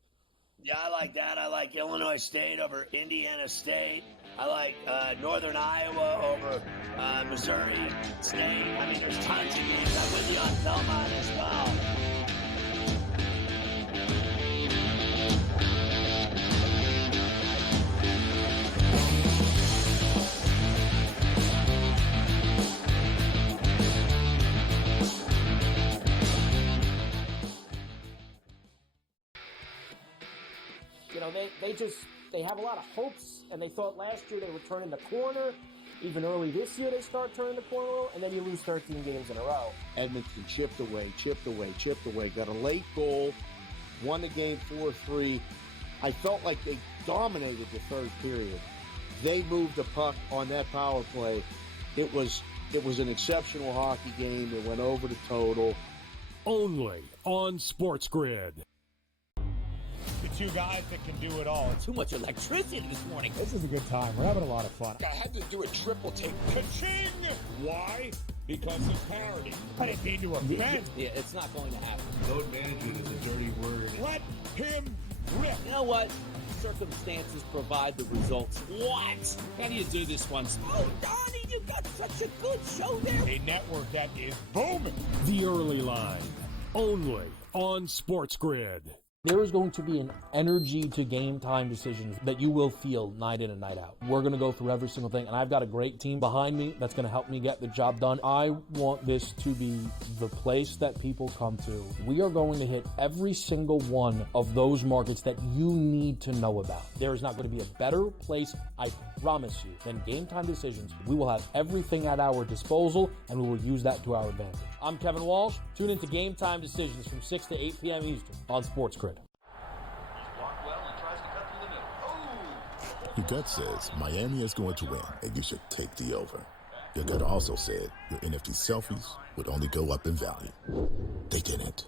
Yeah, I like that. I like Illinois State over Indiana State. I like Northern Iowa over Missouri State. I mean, there's tons of games. I'm with you on Belmont as well. They have a lot of hopes, and they thought last year they would turn in the corner. Even early this year, they start turning the corner, and then you lose 13 games in a row. Edmonton chipped away, got a late goal, won the game 4-3. I felt like they dominated the third period. They moved the puck on that power play. It was an exceptional hockey game. It went over the total. Only on SportsGrid. The two guys that can do it all. Too much electricity this morning. This is a good time. We're having a lot of fun. I had to do a triple take. Ka-ching! Why? Because of parity. I didn't mean to offend. Yeah, it's not going to happen. Load management is a dirty word. Let him rip. You know what? Circumstances provide the results. What? How do you do this one? Oh, Donnie, you got such a good show there. A network that is booming. The Early Line. Only on SportsGrid. There is going to be an energy to game time decisions that you will feel night in and night out. We're going to go through every single thing, and I've got a great team behind me that's going to help me get the job done. I want this to be the place that people come to. We are going to hit every single one of those markets that you need to know about. There is not going to be a better place, I promise you, than game time decisions. We will have everything at our disposal, and we will use that to our advantage. I'm Kevin Walsh. Tune into Game Time Decisions from 6 to 8 p.m. Eastern on SportsGrid. Your gut says Miami is going to win, and you should take the over. Your gut also said your NFT selfies would only go up in value. They didn't.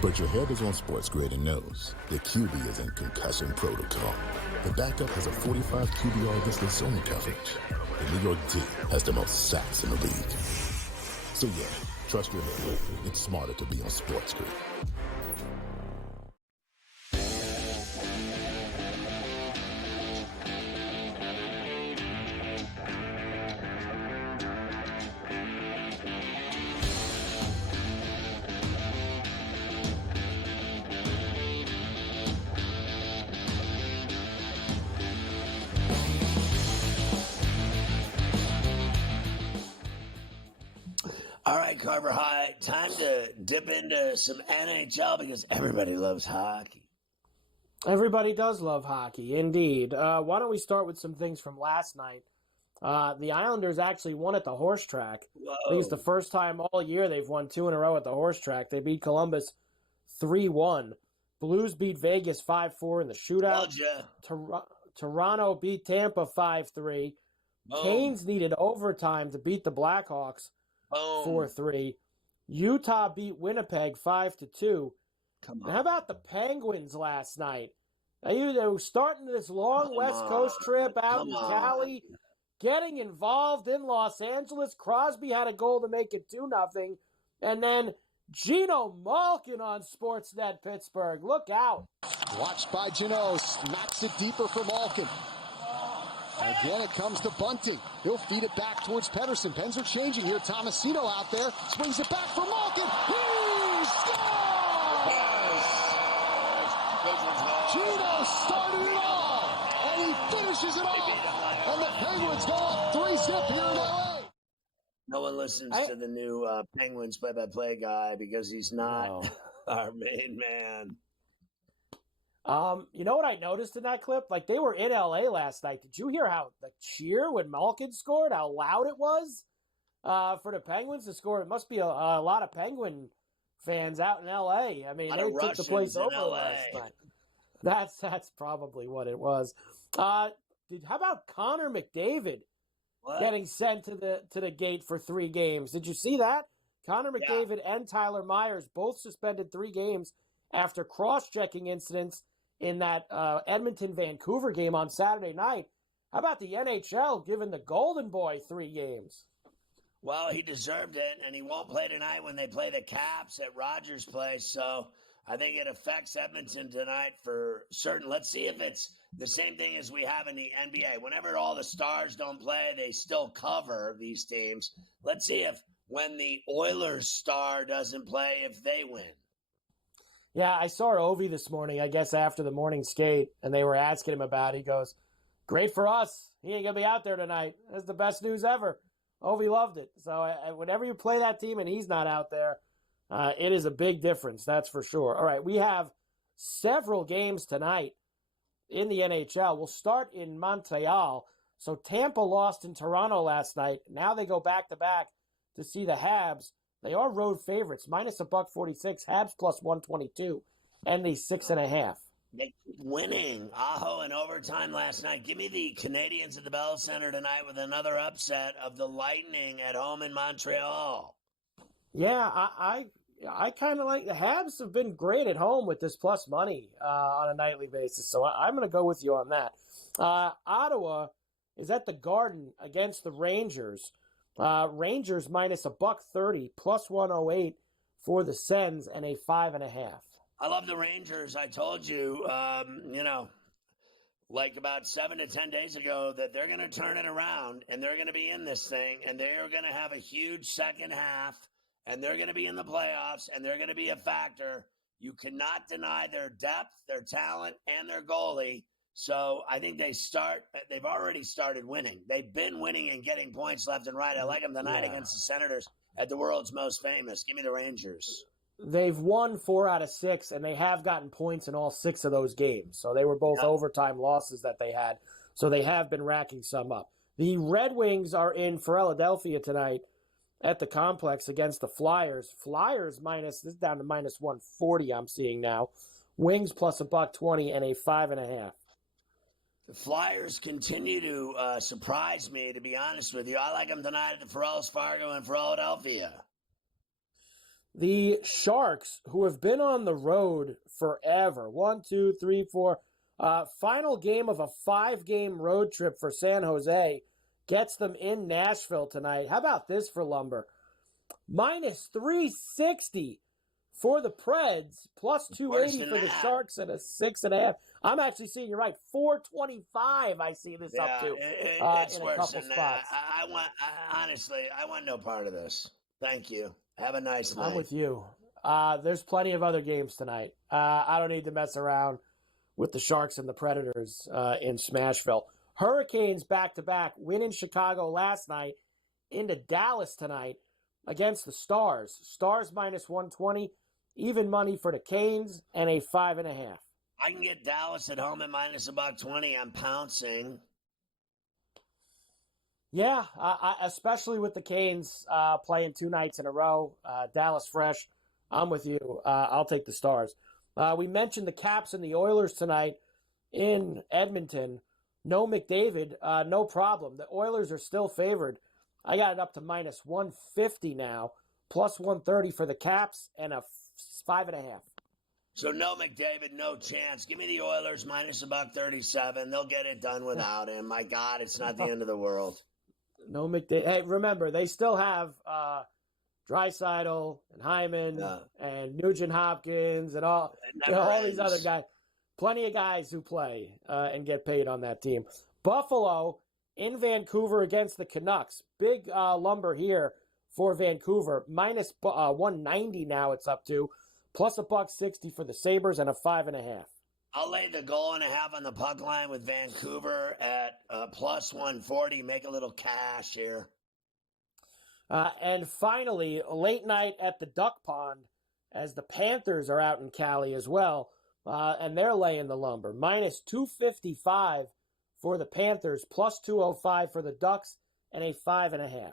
But your head is on SportsGrid and knows the QB is in concussion protocol. The backup has a 45 QBR against the zone coverage. The New York D has the most sacks in the league. So yeah, trust your head. It's smarter to be on SportsGrid. All right, Carver High, time to dip into some NHL because everybody loves hockey. Everybody does love hockey, indeed. Why don't we start with some things from last night? The Islanders actually won at the horse track. Whoa. I think it's the first time all year they've won 2 in a row at the horse track. They beat Columbus 3-1. Blues beat Vegas 5-4 in the shootout. Toronto beat Tampa 5-3. Canes needed overtime to beat the Blackhawks 4-3. Utah beat Winnipeg 5-2. Come on. And how about the Penguins last night? They were starting this long West Coast trip out in Cali, getting involved in Los Angeles. Crosby had a goal to make it 2-0. And then Gino Malkin on Sportsnet Pittsburgh. Look out. Watched by Gino. Smacks it deeper for Malkin. Again, it comes to Bunting. He'll feed it back towards Pedersen. Pens are changing here. Tomasino out there. Swings it back for Malkin. He scores! Gino started it all, and he finishes it off. And the Penguins go up 3-0 here in L.A. No one listens to the new Penguins play-by-play guy because he's not our main man. You know what I noticed in that clip? Like, they were in L.A. last night. Did you hear how the cheer when Malkin scored, how loud it was for the Penguins to score? It must be a lot of Penguin fans out in L.A. I mean, they took the place over last night. That's probably what it was. How about Connor McDavid getting sent to the gate for 3 games? Did you see that? Connor McDavid and Tyler Myers both suspended 3 games after cross-checking incidents in that Edmonton-Vancouver game on Saturday night. How about the NHL giving the Golden Boy 3 games? Well, he deserved it, and he won't play tonight when they play the Caps at Rogers Place. So I think it affects Edmonton tonight for certain. Let's see if it's the same thing as we have in the NBA. Whenever all the stars don't play, they still cover these teams. Let's see if when the Oilers star doesn't play, if they win. Yeah, I saw Ovi this morning, I guess after the morning skate, and they were asking him about it. He goes, great for us. He ain't going to be out there tonight. That's the best news ever. Ovi loved it. So whenever you play that team and he's not out there, it is a big difference, that's for sure. All right, we have several games tonight in the NHL. We'll start in Montreal. So Tampa lost in Toronto last night. Now they go back-to-back to see the Habs. They are road favorites, minus $1.46, Habs plus 122, and the 6.5. They keep winning. Aho in overtime last night. Give me the Canadians at the Bell Center tonight with another upset of the Lightning at home in Montreal. Yeah, I kind of like the Habs have been great at home with this plus money on a nightly basis, so I'm going to go with you on that. Ottawa is at the Garden against the Rangers. Rangers minus $1.30, plus 108 for the Sens, and a 5.5. I love the Rangers. I told you, like about 7 to 10 days ago, that they're going to turn it around, and they're going to be in this thing, and they're going to have a huge second half, and they're going to be in the playoffs, and they're going to be a factor. You cannot deny their depth, their talent, and their goalie. So I think they've already started winning. They've been winning and getting points left and right. I like them tonight against the Senators at the world's most famous. Give me the Rangers. They've won 4 out of 6, and they have gotten points in all 6 of those games. So they were both overtime losses that they had. So they have been racking some up. The Red Wings are in Philadelphia tonight at the Complex against the Flyers. Flyers this is down to minus 140 I'm seeing now. Wings plus $1.20 and a 5.5. The Flyers continue to surprise me, to be honest with you. I like them tonight at the Wells Fargo in Philadelphia. The Sharks, who have been on the road forever, 1, 2, 3, 4, final game of a 5-game road trip for San Jose, gets them in Nashville tonight. How about this for Lumber? Minus 360 for the Preds, plus 280 for the Sharks, and a 6.5. I'm actually seeing you right. 425 I see this up to it's in a worse couple than spots. I want no part of this. Thank you. Have a nice night. I'm with you. There's plenty of other games tonight. I don't need to mess around with the Sharks and the Predators in Smashville. Hurricanes back-to-back, win in Chicago last night, into Dallas tonight against the Stars. Stars minus 120, even money for the Canes, and a 5.5. I can get Dallas at home at minus $1.20. I'm pouncing. Yeah, especially with the Canes playing 2 nights in a row. Dallas fresh. I'm with you. I'll take the Stars. We mentioned the Caps and the Oilers tonight in Edmonton. No McDavid, no problem. The Oilers are still favored. I got it up to minus 150 now, plus 130 for the Caps, and a 5.5. So no McDavid, no chance. Give me the Oilers minus $1.37. They'll get it done without him. My God, it's not the end of the world. No McDavid. Hey, remember, they still have Draisaitl and Hyman and Nugent Hopkins and all these other guys. Plenty of guys who play and get paid on that team. Buffalo in Vancouver against the Canucks. Big Lumber here for Vancouver. Minus 190 now it's up to. Plus $1.60 for the Sabres and a 5.5. I'll lay the goal and a half on the puck line with Vancouver at plus 140. Make a little cash here. And finally, late night at the Duck Pond as the Panthers are out in Cali as well. And they're laying the Lumber. Minus 255 for the Panthers, plus 205 for the Ducks, and a 5.5.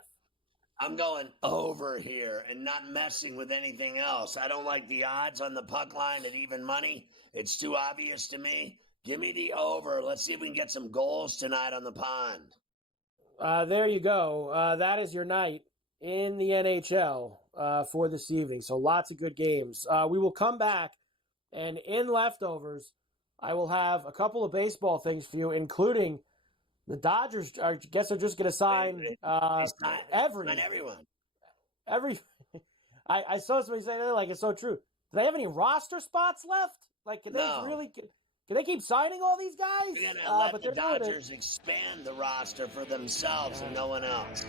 I'm going over here and not messing with anything else. I don't like the odds on the puck line at even money. It's too obvious to me. Give me the over. Let's see if we can get some goals tonight on the pond. There you go. That is your night in the NHL for this evening. So lots of good games. We will come back, and in leftovers, I will have a couple of baseball things for you, including the Dodgers. I guess are just going to sign everyone. I saw somebody say that, like it's so true. Do they have any roster spots left? Like, can they keep signing all these guys? They're going to let the Dodgers expand the roster for themselves and no one else.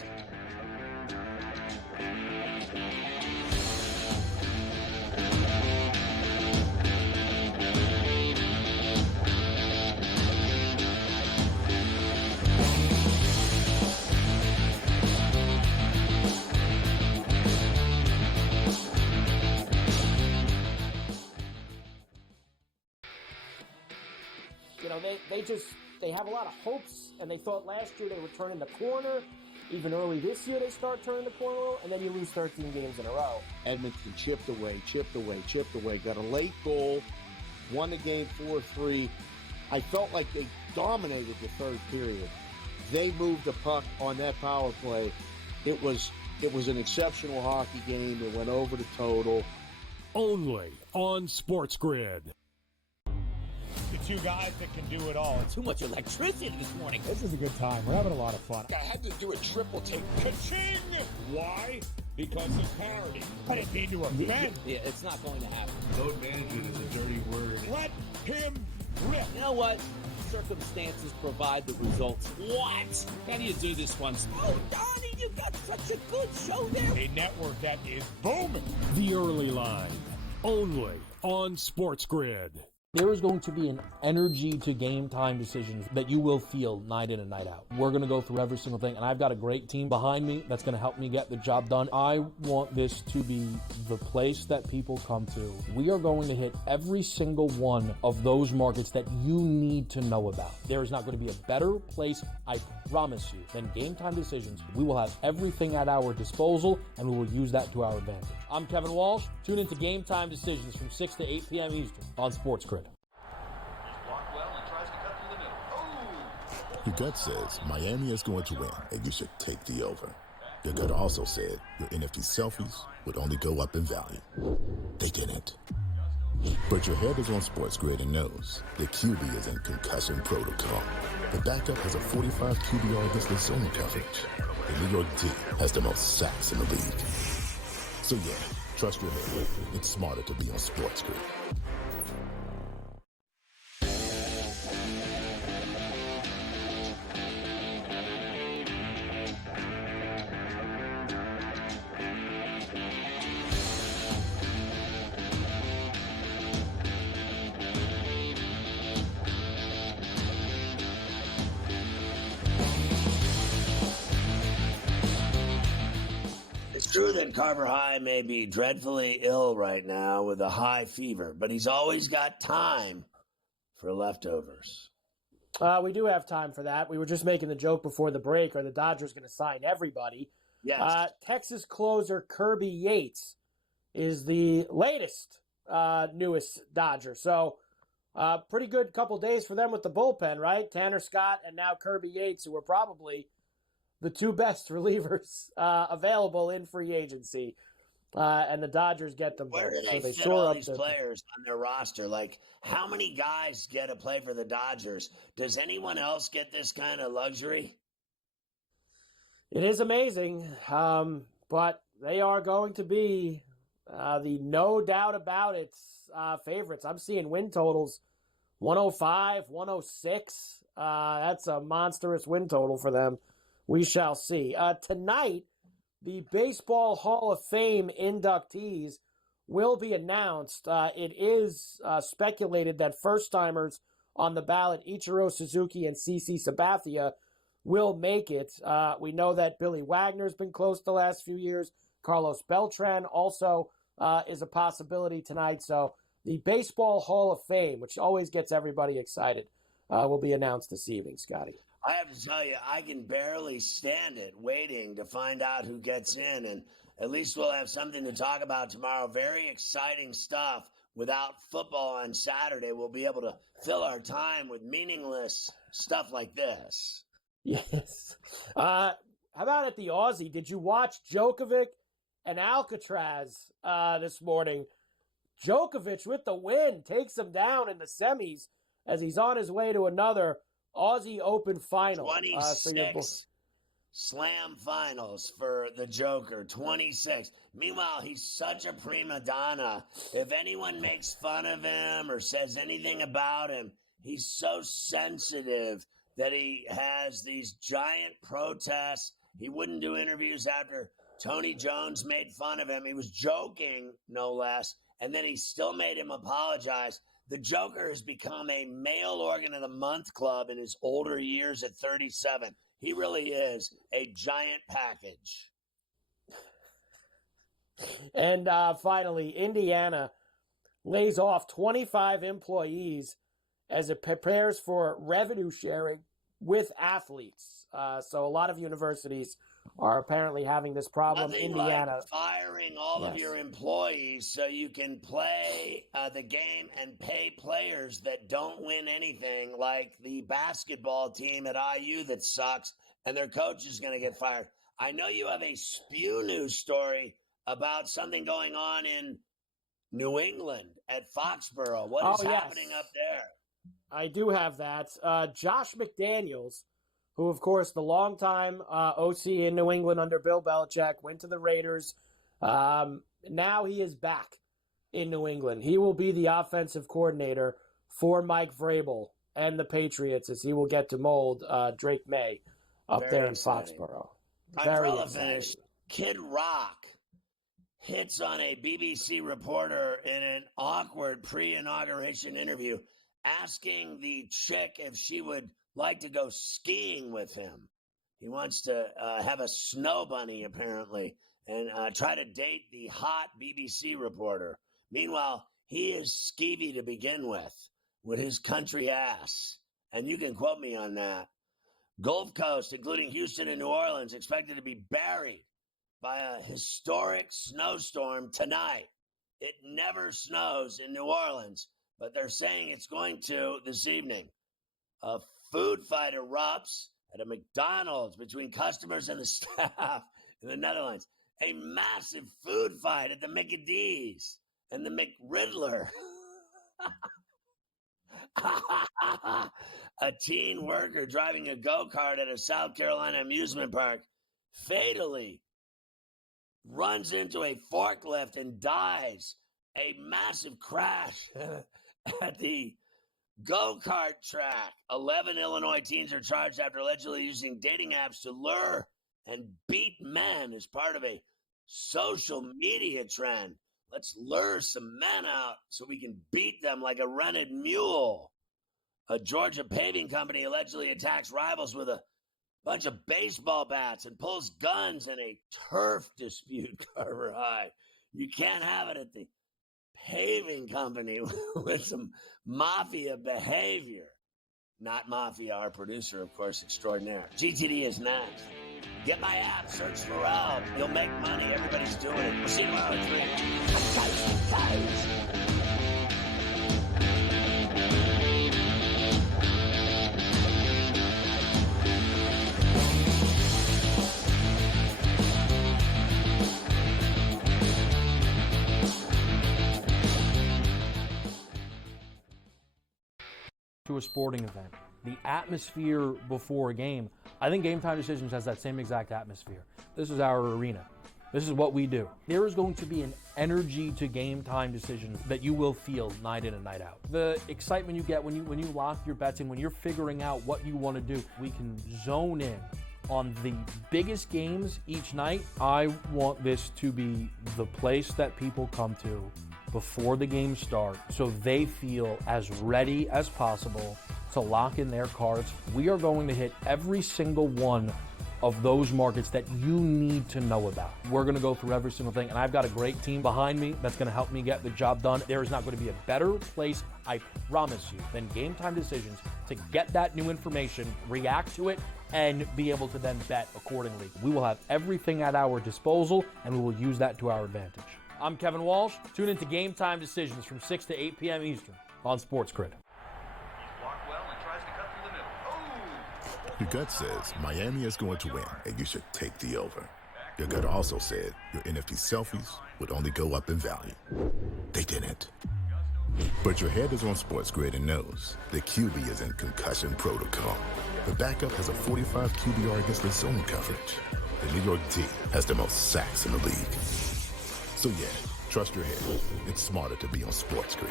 They have a lot of hopes, and they thought last year they would turn the corner. Even early this year, they start turning the corner, and then you lose 13 games in a row. Edmonton chipped away, got a late goal, won the game 4-3. I felt like they dominated the third period. They moved the puck on that power play. It was an exceptional hockey game. It went over the total. Only on SportsGrid. The two guys that can do it all. Too much electricity this morning. This is a good time. We're having a lot of fun. I had to do a triple take. Ka-ching! Why? Because of parity. I didn't mean to offend. Yeah, it's not going to happen. Load management is a dirty word. Let him rip. You know what? Circumstances provide the results. What? How do you do this one? Oh, Donnie, you got such a good show there. A network that is booming. The Early Line. Only on SportsGrid. There is going to be an energy to game time decisions that you will feel night in and night out. We're going to go through every single thing, and I've got a great team behind me that's going to help me get the job done. I want this to be the place that people come to. We are going to hit every single one of those markets that you need to know about. There is not going to be a better place, I promise you, than game time decisions. We will have everything at our disposal, and we will use that to our advantage. I'm Kevin Walsh. Tune into Game Time Decisions from 6 to 8 p.m. Eastern on SportsGrid. Your gut says Miami is going to win, and you should take the over. Your gut also said your NFT selfies would only go up in value. They didn't. But your head is on SportsGrid and knows the QB is in concussion protocol. The backup has a 45 QBR against the zone coverage. The New York D has the most sacks in the league. So yeah, trust your head. It's smarter to be on SportsGrid. It's true that Carver High may be dreadfully ill right now with a high fever, but he's always got time for leftovers. We do have time for that. We were just making the joke before the break. Are the Dodgers going to sign everybody? Yes. Texas closer Kirby Yates is the latest, newest Dodger. So pretty good couple days for them with the bullpen, right? Tanner Scott and now Kirby Yates, who were probably the two best relievers available in free agency. And the Dodgers get them. Where do they fit shore all up these players on their roster? Like, how many guys get to play for the Dodgers? Does anyone else get this kind of luxury? It is amazing, but they are going to be the no doubt about it favorites. I'm seeing win totals 105, 106. That's a monstrous win total for them. We shall see. Tonight, the Baseball Hall of Fame inductees will be announced. It is speculated that first-timers on the ballot, Ichiro Suzuki and CC Sabathia, will make it. We know that Billy Wagner's been close the last few years. Carlos Beltran also is a possibility tonight. So the Baseball Hall of Fame, which always gets everybody excited, will be announced this evening, Scotty. I have to tell you, I can barely stand it waiting to find out who gets in. And at least we'll have something to talk about tomorrow. Very exciting stuff. Without football on Saturday, we'll be able to fill our time with meaningless stuff like this. Yes. How about at the Aussie? Did you watch Djokovic and Alcatraz this morning? Djokovic with the win takes him down in the semis as he's on his way to another Aussie Open final. 26. slam finals for the Joker, 26. Meanwhile, he's such a prima donna. If anyone makes fun of him or says anything about him, he's so sensitive that he has these giant protests. He wouldn't do interviews after Tony Jones made fun of him. He was joking, no less, and then he still made him apologize. The Joker has become a male organ of the month club in his older years at 37. He really is a giant package. And finally, Indiana lays off 25 employees as it prepares for revenue sharing with athletes. So a lot of universities are apparently having this problem. Nothing Indiana like firing all of your employees so you can play the game and pay players that don't win anything, like the basketball team at IU that sucks, and their coach is going to get fired. I know you have a Spew News story about something going on in New England at Foxborough. What is happening up there? I do have that. Josh McDaniels, who, of course, the longtime OC in New England under Bill Belichick, went to the Raiders. Now he is back in New England. He will be the offensive coordinator for Mike Vrabel and the Patriots as he will get to mold Drake May up there in Foxborough. Umbrella finish. Kid Rock hits on a BBC reporter in an awkward pre-inauguration interview, asking the chick if she would like to go skiing with him. He wants to have a snow bunny, apparently, and try to date the hot BBC reporter. Meanwhile, he is skeevy to begin with his country ass. And you can quote me on that. Gulf Coast, including Houston and New Orleans, expected to be buried by a historic snowstorm tonight. It never snows in New Orleans, but they're saying it's going to this evening. A food fight erupts at a McDonald's between customers and the staff in the Netherlands. A massive food fight at the McD's and the McRiddler. A teen worker driving a go-kart at a South Carolina amusement park fatally runs into a forklift and dies. A massive crash at the go-kart track. 11 Illinois teens are charged after allegedly using dating apps to lure and beat men as part of a social media trend. Let's lure some men out so we can beat them like a rented mule. A Georgia paving company allegedly attacks rivals with a bunch of baseball bats and pulls guns in a turf dispute, Carver High. You can't have it at the paving company with some mafia behavior. Not Mafia, our producer, of course, extraordinaire. GTD is next. Get my app, search Ferrall. You'll make money. Everybody's doing it. We'll see you tomorrow at 3. To a sporting event, the atmosphere before a game, I think Game Time Decisions has that same exact atmosphere. This is our arena. This is what we do. There is going to be an energy to Game Time Decisions that you will feel night in and night out. The excitement you get when you lock your bets in, when you're figuring out what you want to do, we can zone in on the biggest games each night. I want this to be the place that people come to before the games start so they feel as ready as possible to lock in their cards. We are going to hit every single one of those markets that you need to know about. We're going to go through every single thing, and I've got a great team behind me that's going to help me get the job done. There is not going to be a better place, I promise you, than Game Time Decisions to get that new information, react to it, and be able to then bet accordingly. We will have everything at our disposal, and we will use that to our advantage. I'm Kevin Walsh. Tune into Game Time Decisions from 6 to 8 p.m. Eastern on SportsGrid. Your gut says Miami is going to win, and you should take the over. Your gut also said your NFT selfies would only go up in value. They didn't. But your head is on SportsGrid and knows the QB is in concussion protocol. The backup has a 45 QBR against the zone coverage. The New York D has the most sacks in the league. So yeah, trust your head. It's smarter to be on SportsGrid.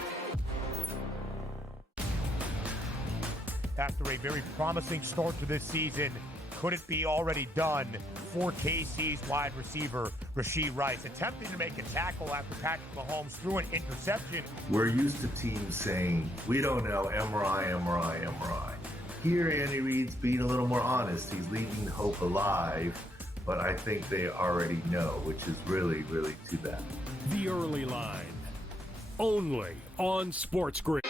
After a very promising start to this season, could it be already done for KC's wide receiver, Rashee Rice, attempting to make a tackle after Patrick Mahomes threw an interception? We're used to teams saying, we don't know, MRI. Here, Andy Reid's being a little more honest. He's leaving hope alive, but I think they already know, which is really, really too bad. The Early Line, only on SportsGrid.